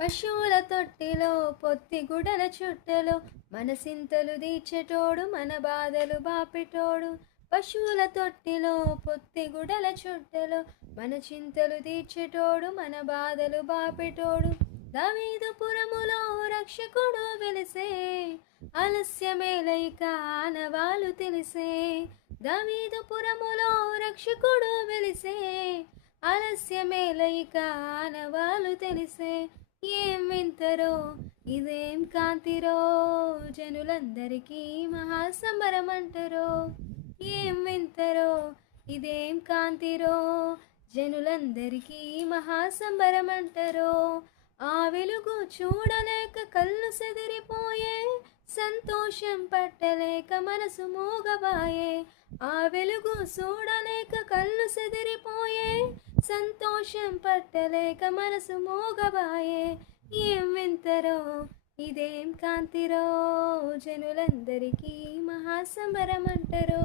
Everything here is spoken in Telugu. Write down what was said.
పశువుల తొట్టిలో పొత్తి గుడల చుట్టలో మనసింతలు దీచెటోడు మన బాధలు బాపెటోడు. పశువుల తొట్టిలో పొత్తి గుడల చుట్టలో మన చింతలు తీర్చెటోడు మన బాధలు బాపెటోడు. దావీదుపురములో రక్షకుడు వెలిసే ఆలస్యమేలైక ఆనవాలు తెలిసే. దావీదుపురములో రక్షకుడు వెలిసే ఆలస్యమేలైక ఆనవాలు తెలిసే. ఏం వింతరో ఇదేం కాంతిరో జనులందరికీ మహాసంబరమంటరో. ఏం వింతరో ఇదేం కాంతిరో జనులందరికీ మహాసంబరమంటరో. ఆ వెలుగు చూడలేక కళ్ళు సెదిరిపోయే, సంతోషం పట్టలేక మనసు మూగబాయే. ఆ వెలుగు చూడలేక కళ్ళు సెదిరిపోయే, సంతోషం పట్టలేక మనసు మూగబాయే. ఏం వింతరో ఇదేం కాంతిరో జనులందరికీ మహాసంబరమంటరో.